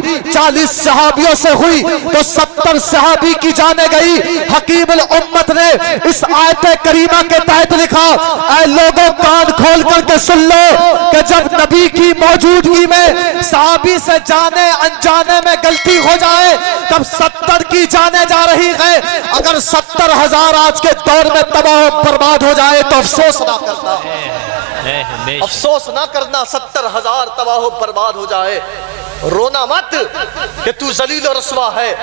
شہادی 40 صحابیوں سے ہوئی تو 70 صحابی کی جانیں گئی۔ حکیم الامت نے اس آیت کریمہ کے تحت لکھا، اے لوگوں کان کھول کر کے سن لو کہ جب نبی کی موجودگی میں صحابی سے جانے انجانے میں غلطی ہو جائے تب 70 کی جانے جا رہی ہے۔ اگر 70,000 آج کے دور میں تباہ و برباد ہو جائے تو افسوس نہ کرنا، افسوس نہ کرنا 70,000 تباہ و برباد ہو جائے۔ رونا مت کہ تو ذلیل و رسوا ہے،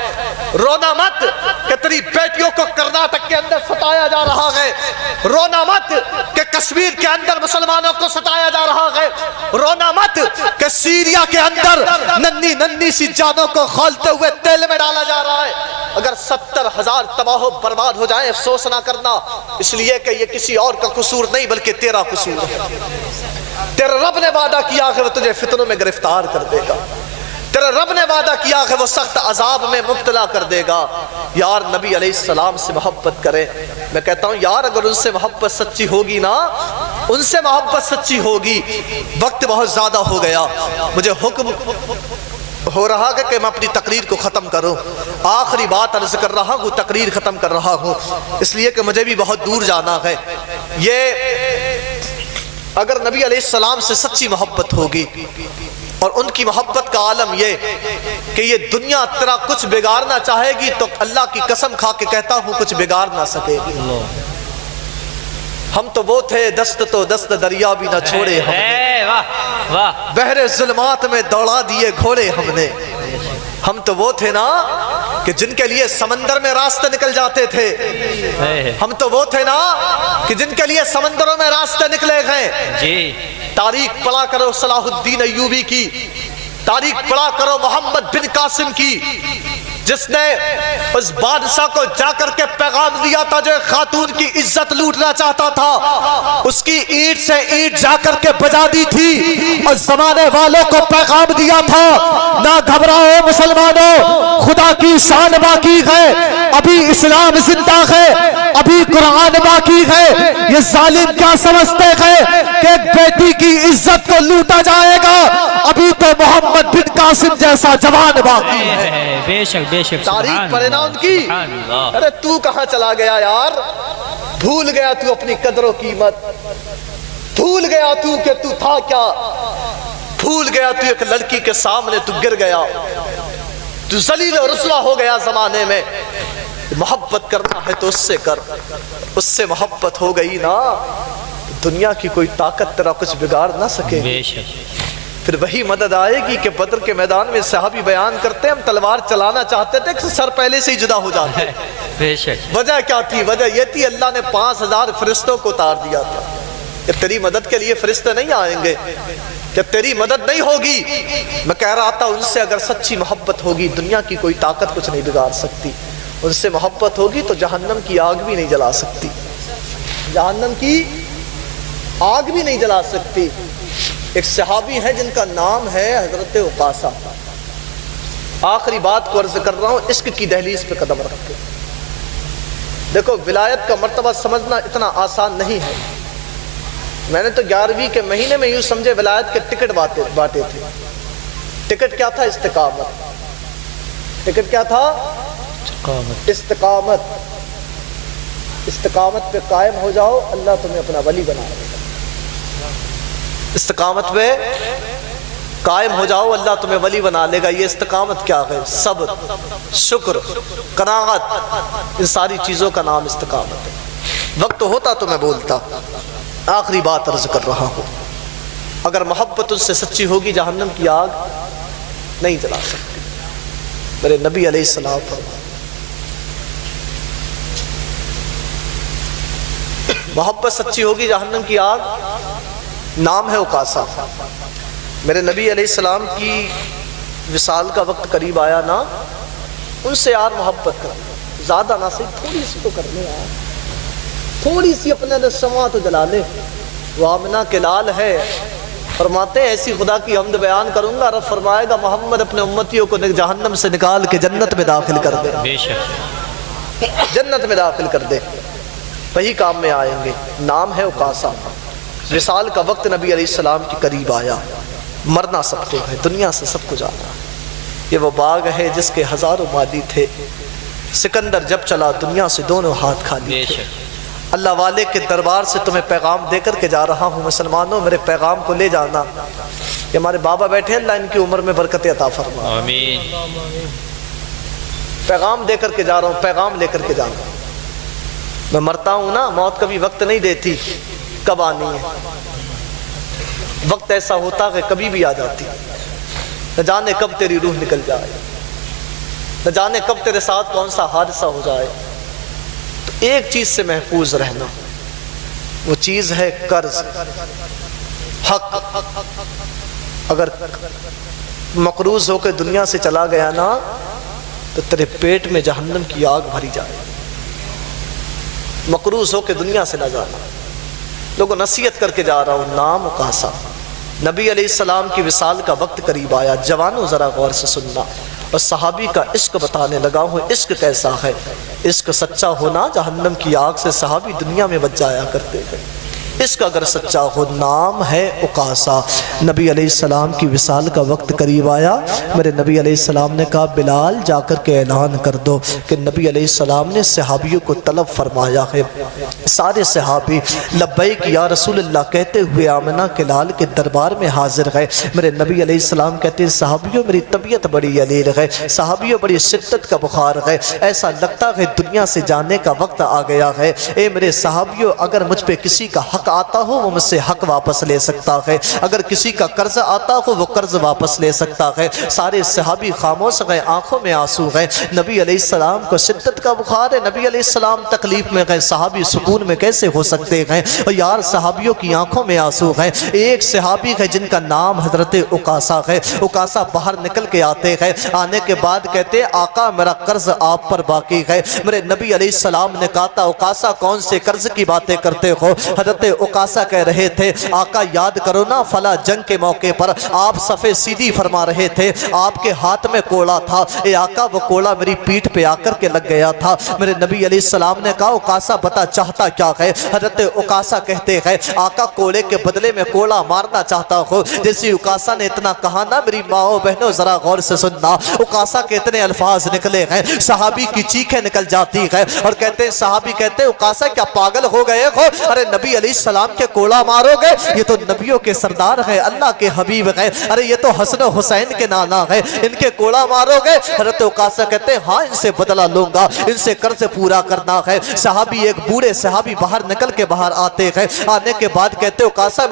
رونا مت کہ تیری بیٹیوں کو کرناٹک کے اندر ستایا جا رہا ہے، رونا مت کہ کشمیر کے اندر مسلمانوں کو ستایا جا رہا ہے، رونا مت کہ سیریا کے اندر ننھی ننھی سی جانوں کو کھولتے ہوئے تیل میں ڈالا جا رہا ہے۔ اگر 70,000 تباہ و برباد ہو جائیں افسوس نہ کرنا، اس لیے کہ یہ کسی اور کا قصور نہیں بلکہ تیرا قصور ہے۔ تیرے رب نے وعدہ کیا کہ وہ تجھے فتنوں میں گرفتار کر دے گا، تیرے رب نے وعدہ کیا کہ وہ سخت عذاب میں مبتلا کر دے گا۔ یار نبی علیہ السلام سے محبت کریں۔ میں کہتا ہوں یار اگر ان سے محبت سچی ہوگی نا، ان سے محبت سچی ہوگی۔ وقت بہت زیادہ ہو گیا، مجھے حکم ہو رہا ہے کہ میں اپنی تقریر کو ختم کروں۔ آخری بات عرض کر رہا ہوں، تقریر ختم کر رہا ہوں، اس لیے کہ مجھے بھی بہت دور جانا ہے۔ یہ اگر نبی علیہ السلام سے سچی محبت ہوگی اور ان کی محبت کا عالم یہ کہ یہ دنیا تیرا کچھ بگاڑنا چاہے گی تو اللہ کی قسم کھا کے کہتا ہوں کچھ بگاڑ نہ سکے گی۔ ہم تو وہ تھے دست تو دست دریا بھی نہ چھوڑے ہم نے، بحر ظلمات میں دوڑا دیے گھوڑے ہم نے۔ ہم تو وہ تھے نا کہ جن کے لیے سمندر میں راستے نکل جاتے تھے، ہم تو وہ تھے نا کہ جن کے لیے سمندروں میں راستے نکلے گئے۔ تاریخ پڑھا کرو صلاح الدین ایوبی کی، تاریخ پڑھا کرو محمد بن قاسم کی، جس نے اس بادشاہ کو جا کر کے پیغام دیا تھا جو ایک خاتون کی عزت لوٹنا چاہتا تھا، اس کی اینٹ سے اینٹ جا کر کے بجا دی تھی اور زمانے والوں کو پیغام دیا تھا نہ گھبراؤ مسلمانوں، خدا کی شان باقی ہے، ابھی اسلام زندہ ہے، ابھی قرآن باقی ہے۔ یہ ظالم کیا سمجھتے ہیں کہ ایک بیٹی کی عزت کو لوٹا جائے گا؟ ابھی تو محمد بن قاسم جیسا جوان باقی ہے۔ بے شک بے شک، تاریخ پڑھے نا ان کی۔ ارے تو کہاں چلا گیا یار؟ بھول گیا تو اپنی قدر و قیمت، بھول گیا تو کہ تو تھا کیا، بھول گیا تو ایک لڑکی کے سامنے تو گر گیا، تو ذلیل و رسوا ہو گیا زمانے میں۔ محبت کرنا ہے تو اس سے کر، اس سے محبت ہو گئی نا دنیا کی کوئی طاقت تیرا کچھ بگاڑ نہ سکے۔ بے شک، پھر وہی مدد آئے گی کہ بدر کے میدان میں صحابی بیان کرتے ہم تلوار چلانا چاہتے تھے کہ سر پہلے سے ہی جدا ہو جاتے۔ بے شک، وجہ کیا تھی؟ وجہ یہ تھی اللہ نے 5,000 فرشتوں کو اتار دیا تھا کہ تیری مدد کے لیے فرشتے نہیں آئیں گے، کہ تیری مدد نہیں ہوگی۔ میں کہہ رہا تھا ان سے اگر سچی محبت ہوگی دنیا کی کوئی طاقت کچھ نہیں بگاڑ سکتی۔ ان سے محبت ہوگی تو جہنم کی آگ بھی نہیں جلا سکتی، جہنم کی آگ بھی نہیں جلا سکتی۔ ایک صحابی ہے جن کا نام ہے حضرت عکاشہ۔ آخری بات کو عرض کر رہا ہوں، عشق کی دہلیز پہ قدم رکھ کے دیکھو، ولایت کا مرتبہ سمجھنا اتنا آسان نہیں ہے۔ میں نے تو 11ویں کے مہینے میں یوں سمجھے ولایت کے ٹکٹ بانٹے تھے۔ ٹکٹ کیا تھا؟ استقامت۔ ٹکٹ کیا تھا؟ استقامت۔ استقامت پہ قائم ہو جاؤ، اللہ تمہیں اپنا ولی بنا دے گا۔ استقامت پہ قائم ہو جاؤ، اللہ تمہیں ولی بنا لے گا۔ یہ استقامت کیا ہے؟ صبر، شکر، قناعت، ان ساری چیزوں کا نام استقامت ہے۔ وقت ہوتا تو میں بولتا، آخری بات عرض کر رہا ہوں، اگر محبت ان سے سچی ہوگی جہنم کی آگ نہیں جلا سکتی۔ میرے نبی علیہ السلام فرمایا محبت سچی ہوگی جہنم کی آگ، نام ہے عکاشہ۔ میرے نبی علیہ السلام کی وصال کا وقت قریب آیا نا، ان سے یار محبت کر، زیادہ نہ صحیح تھوڑی سی تو کرنے یار، تھوڑی سی اپنے نسواں تو جلا لے۔ وہ آمنہ کے لال ہے، فرماتے ہیں ایسی خدا کی حمد بیان کروں گا، رب فرمائے گا محمد اپنے امتیوں کو جہنم سے نکال کے جنت میں داخل کر دے، بے شک، جنت میں داخل کر دے، وہی کام میں آئیں گے۔ نام ہے عکاشہ۔ وصال کا وقت نبی علیہ السلام کے قریب آیا، مرنا سب کو ہے، دنیا سے سب کو جانا ہے۔ یہ وہ باغ ہے جس کے ہزاروں مالی تھے، سکندر جب چلا دنیا سے دونوں ہاتھ خالی بے تھے۔ شک اللہ والے کے دربار سے تمہیں پیغام دے کر کے جا رہا ہوں، مسلمانوں میرے پیغام کو لے جانا۔ یہ ہمارے بابا بیٹھے ہیں، اللہ ان کی عمر میں برکت عطا فرما۔ آمین پیغام دے کر کے جا رہا ہوں، پیغام لے کر کے جانا۔ میں مرتا ہوں نا، موت کبھی وقت نہیں دیتی کب آنی ہے، وقت ایسا ہوتا کہ کبھی بھی آ جاتی، نہ جانے کب تیری روح نکل جائے، نہ جانے کب تیرے ساتھ کون سا حادثہ ہو جائے۔ تو ایک چیز سے محفوظ رہنا، وہ چیز ہے قرض، حق۔ اگر مقروض ہو کے دنیا سے چلا گیا نا تو تیرے پیٹ میں جہنم کی آگ بھری جائے۔ مقروض ہو کے دنیا سے نہ جانا۔ لوگوں نصیحت کر کے جا رہا ہوں، نام اکاسا۔ نبی علیہ السلام کی وصال کا وقت قریب آیا، جوانوں ذرا غور سے سننا۔ اور صحابی کا عشق بتانے لگا ہوں، عشق کیسا ہے۔ عشق سچا ہونا جہنم کی آگ سے صحابی دنیا میں بچ جایا کرتے ہیں۔ عشق اگر سچا ہو، نام ہے اکاسا۔ نبی علیہ السلام کی وصال کا وقت قریب آیا، میرے نبی علیہ السلام نے کہا بلال جا کر کے اعلان کر دو کہ نبی علیہ السلام نے صحابیوں کو طلب فرمایا ہے۔ سارے صحابی لبیک یا رسول اللہ کہتے ہوئے آمنہ کے لال کے دربار میں حاضر گئے۔ میرے نبی علیہ السلام کہتے ہیں صحابیوں میری طبیعت بڑی علیل ہے، صحابیوں بڑی شدت کا بخار ہے، ایسا لگتا ہے دنیا سے جانے کا وقت آ گیا ہے۔ اے میرے صحابیوں، اگر مجھ پہ کسی کا حق آتا ہو وہ مجھ سے حق واپس لے سکتا ہے، اگر کسی کا قرض آتا ہو وہ قرض واپس لے سکتا ہے۔ سارے صحابی خاموش گئے، آنکھوں میں آنسو گئے۔ نبی علیہ السلام کو شدت کا بخار ہے، نبی علیہ السلام تکلیف میں گئے، صحابی سکون میں کیسے ہو سکتے ہیں؟ اور یار صحابیوں کی آنکھوں میں آنسو ہیں۔ ایک صحابی ہے جن کا نام حضرت اکاسا ہے۔ اکاسا باہر نکل کے آتے ہیں، آنے کے بعد کہتے آقا میرا قرض آپ پر باقی ہے۔ میرے نبی علیہ السلام نے کہا تھا اکاسا کون سے قرض کی باتیں کرتے ہو؟ حضرت اکاسا کہہ رہے تھے آقا یاد کرو نا فلاں جنگ کے موقع پر آپ صفے سیدھی فرما رہے تھے، آپ کے ہاتھ میں کوڑا تھا، اے آقا وہ کوڑا میری پیٹھ پہ آ کر کے لگ گیا تھا۔ میرے نبی علیہ السلام نے کہا اکاسا بتا چاہتا کیا ہے؟ حضرت اکاسا کہتے ہیں آقا کوڑے کے بدلے میں کوڑا مارنا چاہتا ہو۔ جیسے اکاسا نے اتنا کہا نا میری ماں بہنوں ذرا غور سے سننا، اکاسا کے اتنے الفاظ نکلے ہیں صحابی کی چیخیں نکل جاتی ہے اور کہتے ہیں صحابی کہتے ہیں اکاسا کیا پاگل ہو گئے ہو؟ ارے نبی علیہ السلام کے کوڑا مارو گے؟ یہ تو نبیوں کے سردار ہیں، اللہ کے حبیب ہیں، ارے یہ تو حسن و حسین کے نانا ہیں، ان کے کوڑا مارو گے؟ حضرت اکاسا کہتے ہیں ہاں ان سے بدلہ لوں گا، ان سے قرض پورا کرنا ہے۔ صحابی ایک بوڑھے صحابی باہر نکل کے باہر آتے ہیں، آنے کے بعد کہتے ہیں اکاسا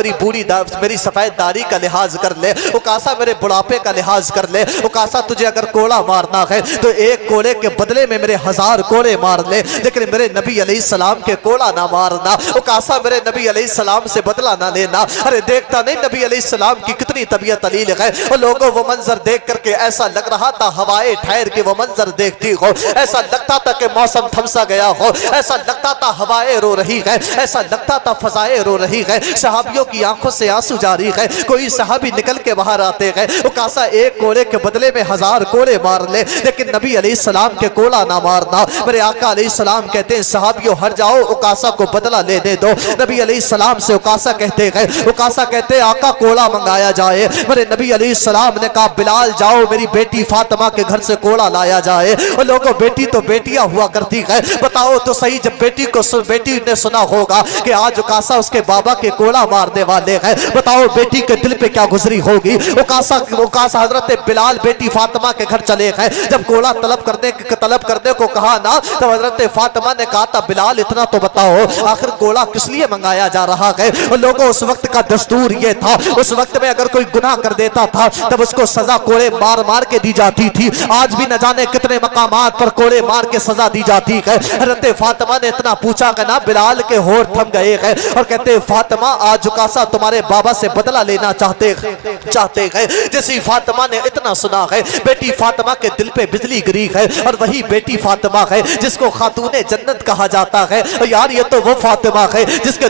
میری سفید داڑھی کا لحاظ کر لے، اکاسا میرے بڑھاپے کا لحاظ کر لے، اکاسا تجھے اگر کوڑا مارنا ہے تو ایک کوڑے کے بدلے میں میرے 1000 کوڑے مار لے، لیکن میرے نبی علیہ السلام کے کوڑا نہ مارنا۔ اکاسا میرے نبی علیہ السلام سے بدلہ نہ لینا۔ ارے دیکھتا نہیں نبی علیہ السلام کی کتنی طبیعت علیل ہے، اور لوگوں وہ منظر دیکھ کر کے ایسا لگ رہا تھا ہوائیں ٹھہر کے وہ منظر دیکھتی ہو، ایسا لگتا تھا کہ موسم تھمسا گیا ہو، ایسا لگتا تھا ہوائیں رو رہی ہے، ایسا لگتا تھا فضائیں رو رہی ہے، صحابیوں کی آنکھوں سے آنسو جاری ہے۔ کوئی صحابی نکل کے باہر آتے ہیں، اکاسا ایک کوڑے کے بدلے میں 1000 کوڑے مار لے، لیکن نبی علیہ السلام کے کوڑا نہ مارنا۔ میرے آقا علیہ السلام کہتے ہیں صحابیوں ہٹ جاؤ، اکاسا کو بدلہ لینے دو۔ نبی علیہ السلام سے اکاسا کہتے ہیں، اکاسا کہتے ہیں آقا کوڑا منگایا جائے۔ میرے نبی علیہ السلام نے کہا بلال جاؤ میری بیٹی فاطمہ کے گھر سے کوڑا لایا جائے۔ اور لوگوں بیٹی تو بیٹیاں ہوا کرتی ہے، بتاؤ تو صحیح جب بیٹی نے سنا ہوگا کہ آج اکاسا اس کے بابا کے کوڑا مارنے والے ہیں، بتاؤ بیٹی کے دل پہ کیا گزری ہوگی؟ اکاسا حضرت بلال بیٹی فاطمہ کے گھر چلے گئے، جب کوڑا طلب کرنے کو کہا نا تو حضرت فاطمہ نے کہا تھا بلال اتنا تو بتاؤ آخر کوڑا کس لیے منگایا جا رہا ہے؟ اور لوگوں اس وقت کا دستور یہ تھا، اس وقت میں اگر کوئی گناہ کر دیتا تھا تب اس کو سزا کوڑے مار کے دی جاتی تھی۔ آج بھی نہ جانے کتنے مقامات پر کوڑے مار کے سزا دی جاتی ہے۔ حضرت فاطمہ نے اتنا پوچھا کہ نا بلال کے ہونٹ تھم گئے ہیں اور کہتے ہیں فاطمہ آج اکاسا تمہارے بابا سے بدلہ لینا چاہتے ہیں۔ جیسی فاطمہ نے اتنا سنا ہے بیٹی فاطمہ کے دل پہ بجلی گری ہے، اور وہی بیٹی فاطمہ ہے جس کو خاتون جنت کہا جاتا ہے۔ یار یہ تو وہ فاطمہ ہے جس کے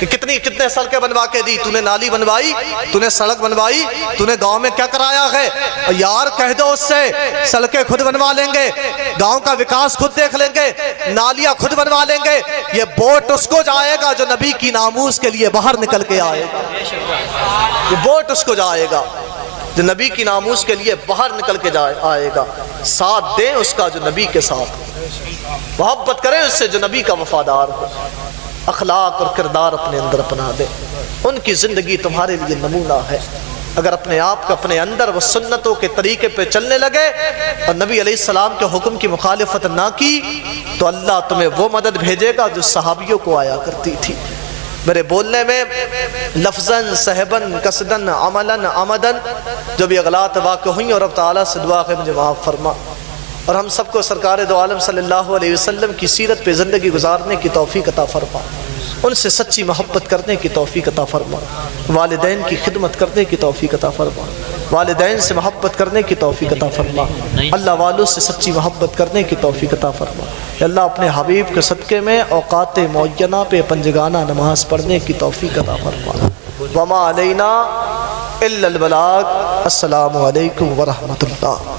کہ کتنے سڑکیں بنوا کے دی، تو نے نالی بنوائی، تو نے سڑک بنوائی، تو نے گاؤں میں کیا کرایا ہے؟ یار کہہ دو اس سے سڑکیں خود بنوا لیں گے، گاؤں کا وکاس خود دیکھ لیں گے، نالیاں خود بنوا لیں گے۔ یہ ووٹ اس کو جائے گا جو نبی کی ناموس کے لیے باہر نکل کے آئے گا، یہ ووٹ اس کو جائے گا جو نبی کی ناموس کے لیے باہر نکل کے آئے گا۔ ساتھ دیں اس کا جو نبی کے ساتھ، محبت کریں اس سے جو نبی کا وفادار ہو، اخلاق اور کردار اپنے اندر اپنا دیں۔ ان کی زندگی تمہارے لیے نمونہ ہے۔ اگر اپنے آپ کو اپنے اندر وہ سنتوں کے طریقے پہ چلنے لگے اور نبی علیہ السلام کے حکم کی مخالفت نہ کی تو اللہ تمہیں وہ مدد بھیجے گا جو صحابیوں کو آیا کرتی تھی۔ میرے بولنے میں لفظاً صحباً قصداً عملاً عمداً جو بھی اغلاط واقع ہوئیں، اور رب تعالیٰ سے دعا ہے مجھے معاف فرما، اور ہم سب کو سرکار دو عالم صلی اللہ علیہ وسلم کی سیرت پہ زندگی گزارنے کی توفیق عطا فرما، ان سے سچی محبت کرنے کی توفیق عطا فرما، والدین کی خدمت کرنے کی توفیق عطا فرما، والدین سے محبت کرنے کی توفیق عطا فرما، اللہ والوں سے سچی محبت کرنے کی توفیق عطا فرما۔ یا اللہ اپنے حبیب کے صدقے میں اوقات معینہ پہ پنجگانہ نماز پڑھنے کی توفیق عطا فرما۔ وما علینا الا البلاغ۔ السلام علیکم ورحمۃ اللہ۔